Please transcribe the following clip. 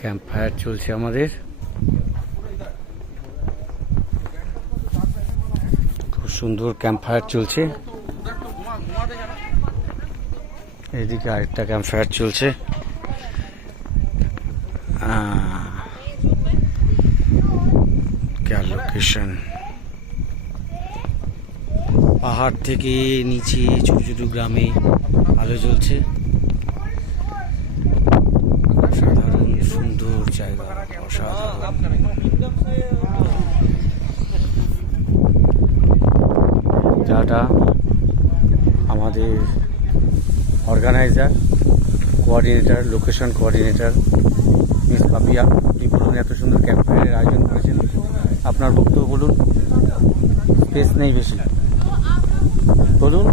Camp fire চলছে আমাদের। খুব সুন্দর ক্যাম্প ফায়ার চলছে। এদিকে আরেকটা ক্যাম্প ফায়ার চলছে। লোকেশন পাহাড় থেকে নিচে ছোট ছোট গ্রামে আলো জ্বলছে। অসাধারণ সুন্দর জায়গা, অসাধারণ। যাটা আমাদের organiser, coordinator, location coordinator miss Papiya, আপনি বলুন এত সুন্দর ক্যাম্প ফায়ারের আয়োজন করেছেন, আপনার বক্তব্য বলুন। স্পেস নেই বেশি, বলুন।